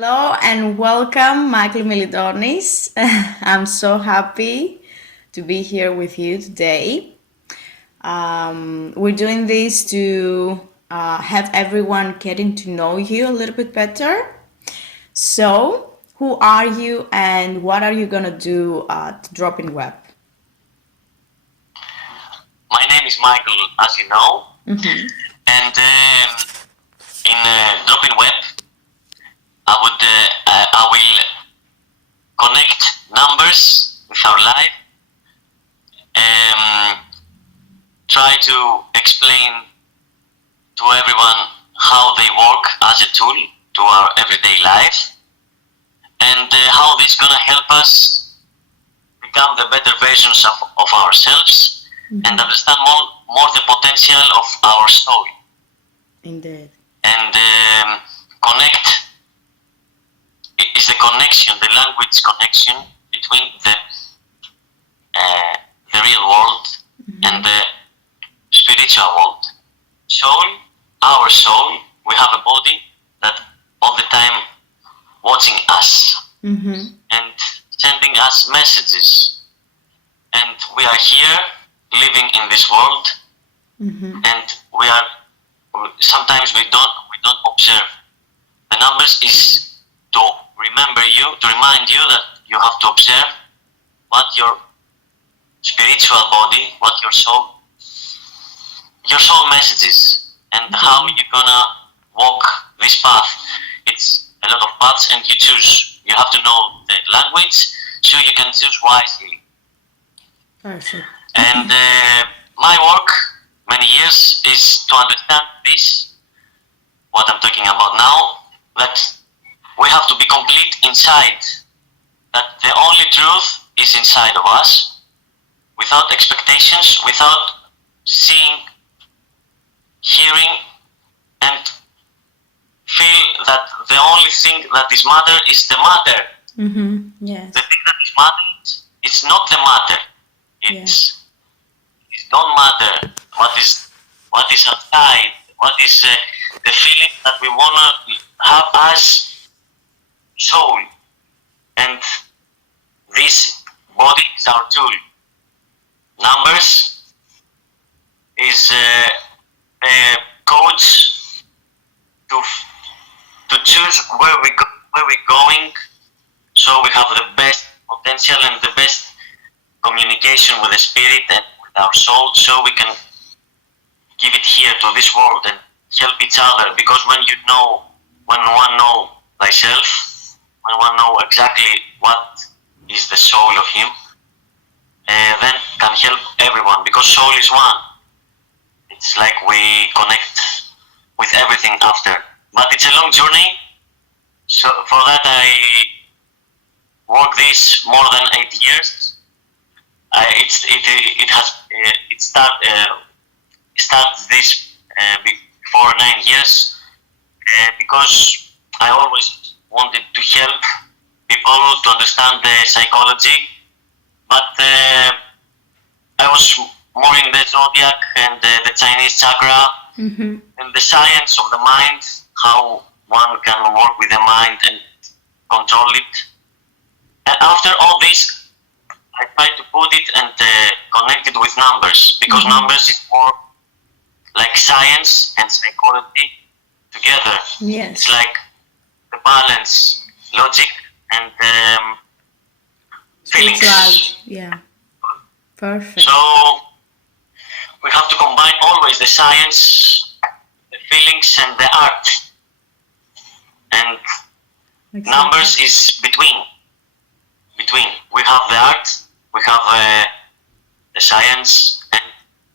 Hello and welcome, Micheal Milidonis. I'm so happy to be here with you today. We're doing this to have everyone getting to know you a little bit better. So, who are you and what are you going to do at Dropping Web? My name is Michael, as you know, and in Dropping Web, I will connect numbers with our life, try to explain to everyone how they work as a tool to our everyday life, and how this is gonna help us become the better versions of ourselves and understand more the potential of our soul. Indeed. And connect is the connection, the language connection between the real world and the spiritual world. Soul, our soul, we have a body that all the time watching us and sending us messages. And we are here living in this world, and we are sometimes we don't observe. The numbers is to remind you that you have to observe what your spiritual body, what your soul messages, and how you're gonna walk this path. It's a lot of paths, and you choose. You have to know the language so you can choose wisely. Perfect. And my work many years is to understand this, what I'm talking about now, that we have to be complete inside, that the only truth is inside of us, without expectations, without seeing, hearing, and feel that the only thing that is matter is the matter. Yes. The thing that is matter, it's not the matter. It don't matter what is outside, what is the feeling that we wanna have as soul, and this body is our tool. Numbers is the codes to choose where we're going, so we have the best potential and the best communication with the spirit and with our soul, so we can give it here to this world and help each other. Because when one know thyself, when one know exactly what is the soul of him, then can help everyone, because soul is one. It's like we connect with everything after, but it's a long journey. So for that I work this more than 8 years. It starts this before 9 years, because I always wanted to help people to understand the psychology, but I was more in the zodiac and the Chinese chakra and the science of the mind, how one can work with the mind and control it. And after all this, I try to put it and connect it with numbers, because numbers is more like science and psychology together. Yes. It's like the balance, logic, and feelings. Spirituality. Yeah. Perfect. So we have to combine always the science, the feelings, and the art. And numbers is between. We have the art, we have the science, and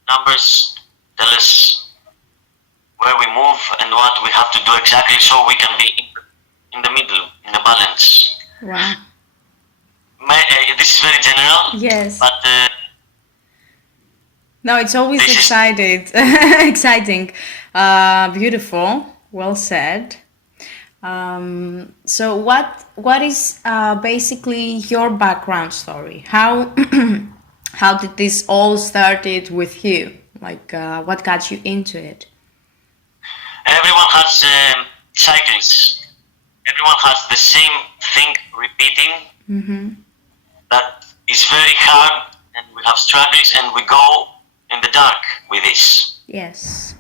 numbers tell us where we move and what we have to do exactly, so we can be in the middle, in the balance. Wow. This is very general. Yes. But no, it's always exciting. Beautiful. Well said. So what is basically your background story? How how did this all started with you? Like what got you into it? Everyone has cycles. everyone has the same thing repeating. Mm-hmm. That is very hard, and we have struggles, and we go in the dark with this. Yes.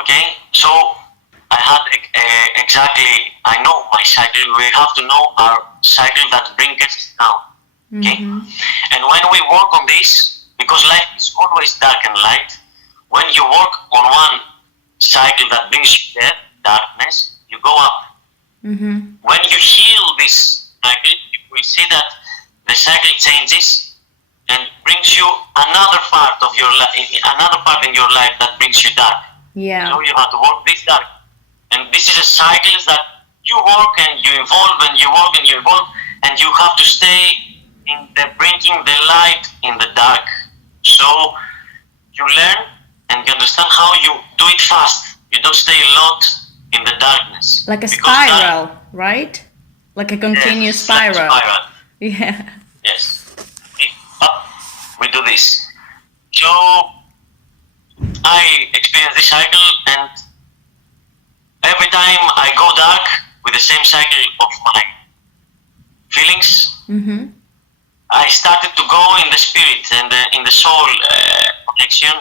Okay, so I had exactly. I know my cycle. We have to know our cycle that brings us down. Okay, and when we work on this, because life is always dark and light. When you work on one cycle that brings you death, darkness, you go up. When you heal this cycle, you will see that the cycle changes and brings you another part of your life, another part in your life that brings you dark. Yeah. So you have to work this dark, and this is a cycle that you work and you evolve and you work and you evolve, and you have to stay in the bringing the light in the dark. So you learn and you understand how you do it fast. You don't stay a lot in the darkness. Like a spiral, right? Like a continuous spiral. Like a spiral. Yeah. Yes. Up, we do this. So I experience this cycle, and every time I go dark with the same cycle of my feelings, I started to go in the spirit and in the soul connection.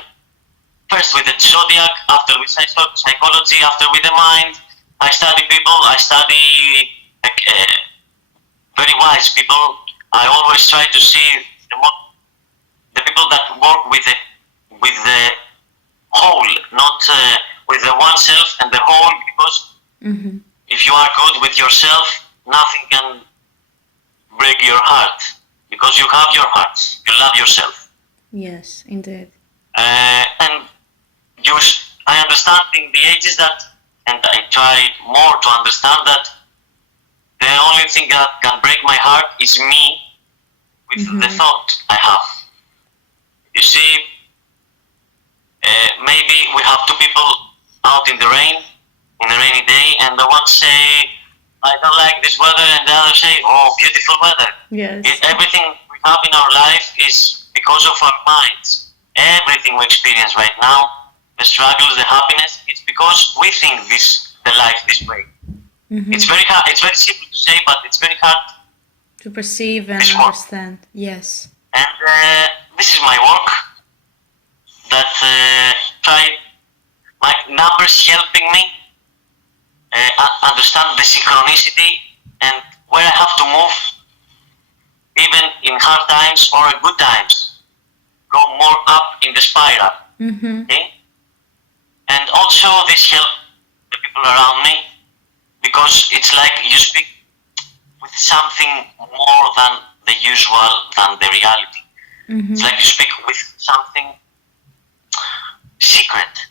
First with the zodiac, after with psychology, after with the mind. I study people. I study very wise people. I always try to see the people that work with the whole, not with the oneself and the whole. Because if you are good with yourself, nothing can break your heart. Because you have your heart, you love yourself. Yes, indeed. And I understand in the ages that, and I try more to understand that the only thing that can break my heart is me with the thought I have. You see, maybe we have two people out in the rain, in a rainy day, and the one say, I don't like this weather, and the other say, oh, beautiful weather. Yes. Everything we have in our life is because of our minds. Everything we experience right now, the struggles, the happiness, it's because we think the life this way. It's very hard. It's very simple to say, but it's very hard to perceive and understand. Yes. And this is my work. That my numbers helping me understand the synchronicity and where I have to move, even in hard times or in good times, go more up in the spiral. Okay? And also this helps the people around me, because it's like you speak with something more than the usual, than the reality. It's like you speak with something secret,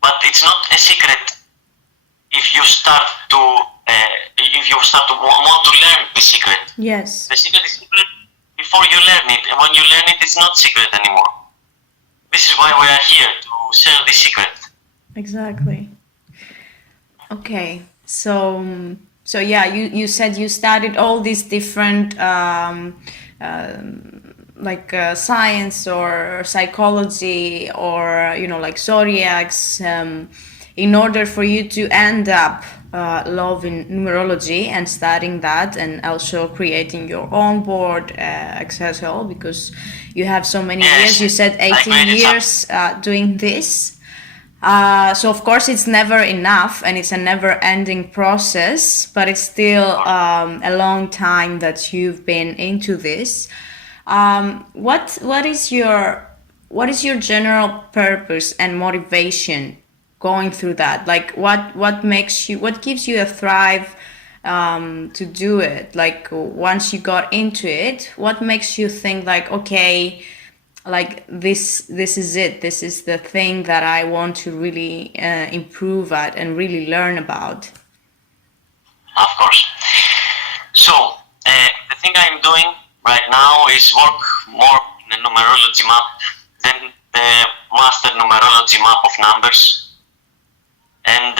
but it's not a secret if you start to want to learn the secret. Yes. The secret is secret before you learn it, and when you learn it, it's not secret anymore. This is why we are here, to share this secret. Exactly. Okay, so yeah, you said you studied all these different science or psychology, or like zodiacs, in order for you to end up loving numerology and studying that, and also creating your own board, etc. Because you have so many years. You said 18 years doing this. So of course it's never enough, and it's a never-ending process, but it's still a long time that you've been into this. What is your general purpose and motivation going through that? Like what gives you a drive to do it? Like once you got into it, what makes you think like, okay, like this is it, this is the thing that I want to really improve at and really learn about? Of course. So the thing I'm doing right now is work more in the numerology map than the master numerology map of numbers. And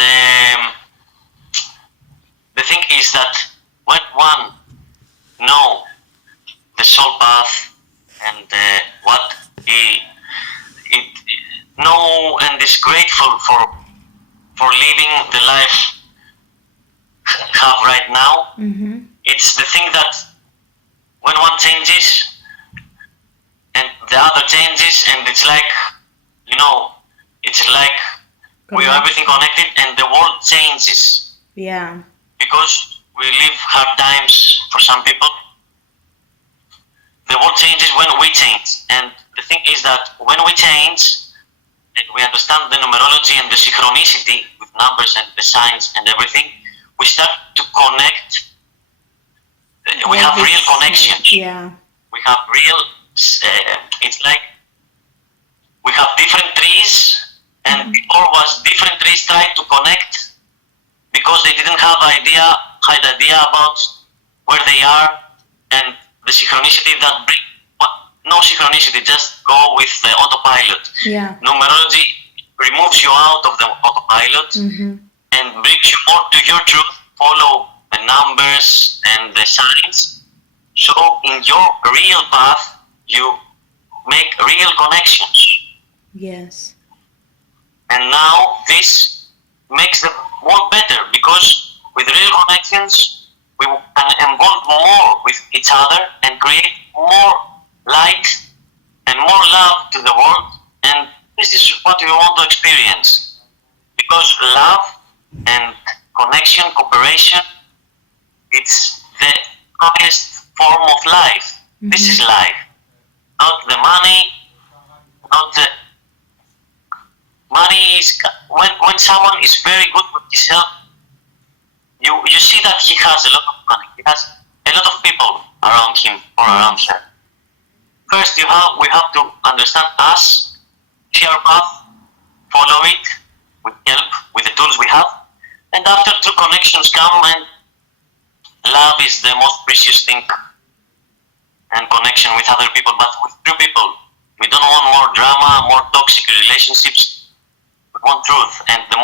the thing is that when one know the soul path and what he know and is grateful for living the life have right now. It's the thing that when one changes and the other changes, and it's like, it's like we are everything connected and the world changes. Yeah. Because we live hard times for some people. The world changes when we change. And the thing is that when we change and we understand the numerology and the synchronicity with numbers and the signs and everything, we start to connect. We have real connections. Yeah. We have real, it's like we have different trees, and before was different trees tried to connect because they didn't have idea about where they are and the synchronicity that bring no synchronicity, just go with the autopilot. Yeah. Numerology removes you out of the autopilot and brings you more to your truth. Follow the numbers and the signs. So in your real path, you make real connections. Yes. And now this makes the world better because with real connections, we can involve more with each other and create more light and more love to the world. And this is what we want to experience. Because love and connection, cooperation, it's the highest form of life. This is life. Not the money, not the money is when someone is very good with himself, you see that he has a lot of money. He has a lot of people around him or around her. First, we have to understand us, see our path, follow it with help, with the tools we have, and after true connections come, and love is the most precious thing, and connection with other people, but with true people. We don't want more drama, more toxic relationships. We want truth, and the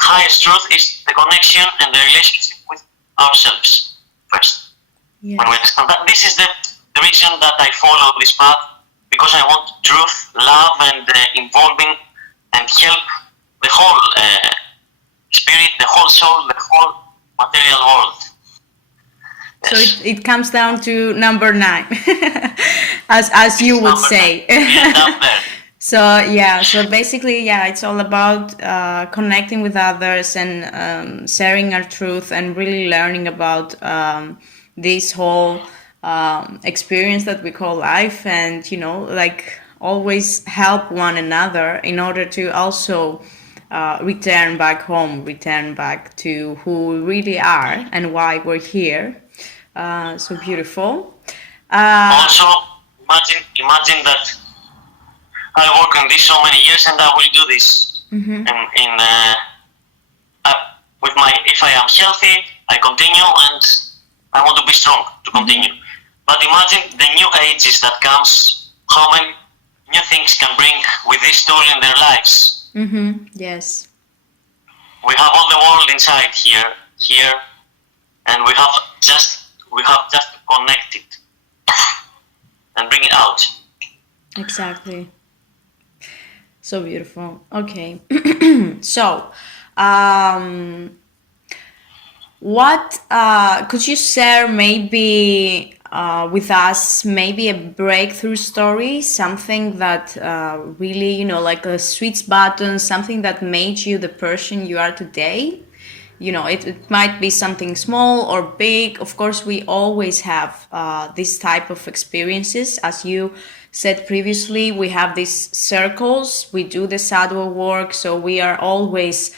highest truth is the connection and the relationship with ourselves first. Yes. When we understand that, this is the reason that I follow this path, because I want truth, love, and involving and help the whole spirit, the whole soul, the whole material world. So it comes down to number 9, as you would say. So basically, it's all about connecting with others and sharing our truth and really learning about this whole experience that we call life, and like always help one another in order to also return back home, return back to who we really are and why we're here. So beautiful. Also, imagine that I work on this so many years, and I will do this. With if I am healthy, I continue, and I want to be strong to continue. But imagine the new ages that comes, how many new things can bring with this tool in their lives. Yes. We have all the world inside here, and we have just to connect it and bring it out. Exactly. So beautiful. Okay. So, what could you share maybe with us, maybe a breakthrough story, something that really, like a switch button, something that made you the person you are today? It might be something small or big. Of course, we always have this type of experiences. As you said previously, we have these circles. We do the shadow work, so we are always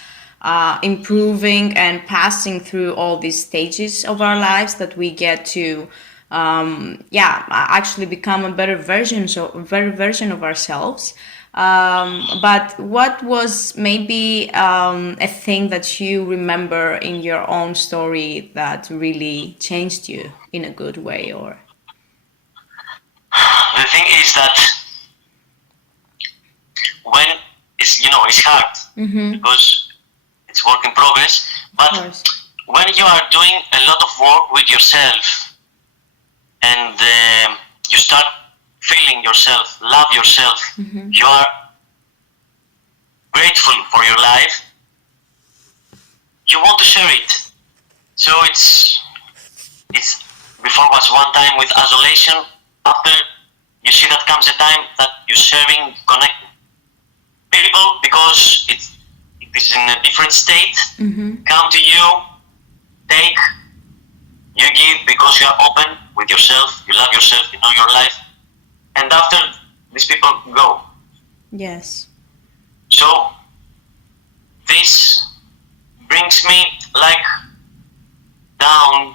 improving and passing through all these stages of our lives that we get to actually become a better version of ourselves. But what was maybe a thing that you remember in your own story that really changed you in a good way? Or the thing is that when it's hard because it's work in progress, but when you are doing a lot of work with yourself and you start feeling yourself, love yourself, you are grateful for your life, you want to share it. So it's before was one time with isolation. After you see that comes a time that you're sharing, connect people because it is in a different state. Come to you, take, you give because you are open with yourself, you love yourself, you know your life, and after these people go. Yes. So this brings me like down,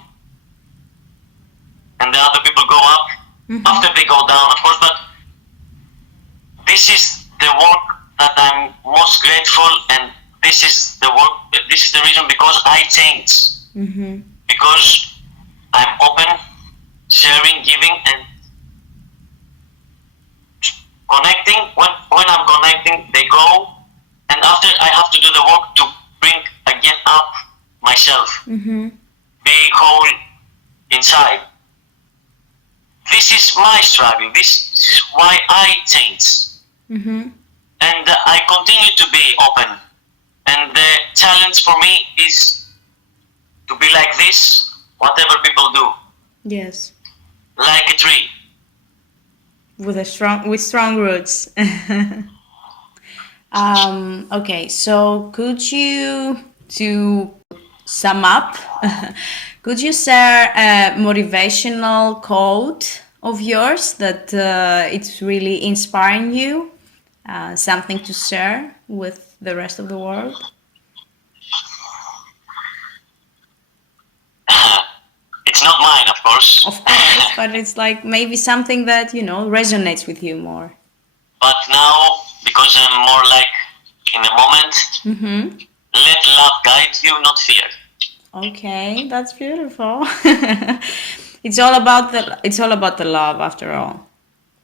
and the other people go up. After they go down, of course, but this is the work that I'm most grateful, and this is the work. This is the reason because I change. Because I'm open, sharing, giving, and connecting. When I'm connecting, they go, and after I have to do the work to bring again up myself, be whole inside. This is my struggle. This is why I change, and I continue to be open. And the challenge for me is to be like this, whatever people do. Yes. Like a tree. With strong roots. Okay, so could you, to sum up, could you share a motivational quote of yours that it's really inspiring you? Something to share with the rest of the world? It's not mine, of course. Of course, but it's like maybe something that, resonates with you more. But now, because I'm more like in the moment, let love guide you, not fear. Okay, that's beautiful. It's all about the love after all.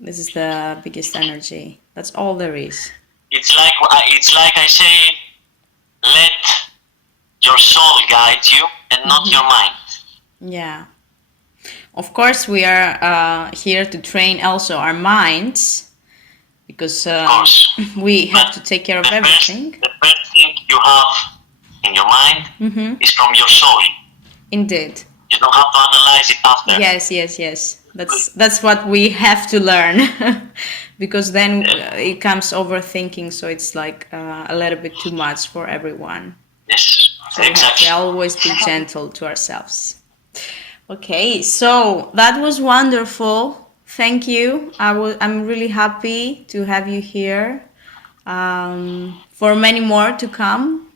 This is the biggest energy. That's all there is. It's like I say, let your soul guide you and not your mind. Yeah. Of course, we are here to train also our minds, because we have to take care of everything. The first thing you have in your mind is from your soul. Indeed. You don't have to analyze it after. Yes. That's what we have to learn, because then it comes overthinking, so it's like a little bit too much for everyone. Yes, so exactly. We have to always be gentle to ourselves. Okay, so that was wonderful. Thank you. I'm really happy to have you here. For many more to come.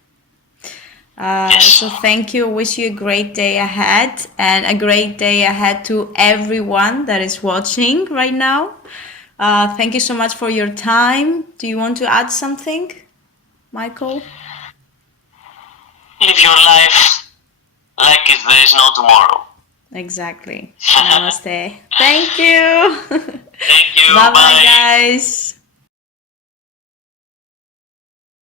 So thank you. Wish you a great day ahead, and a great day ahead to everyone that is watching right now. Thank you so much for your time. Do you want to add something, Michael? Live your life like if there is no tomorrow. Exactly. Namaste. Thank you. Thank you. Bye-bye, guys.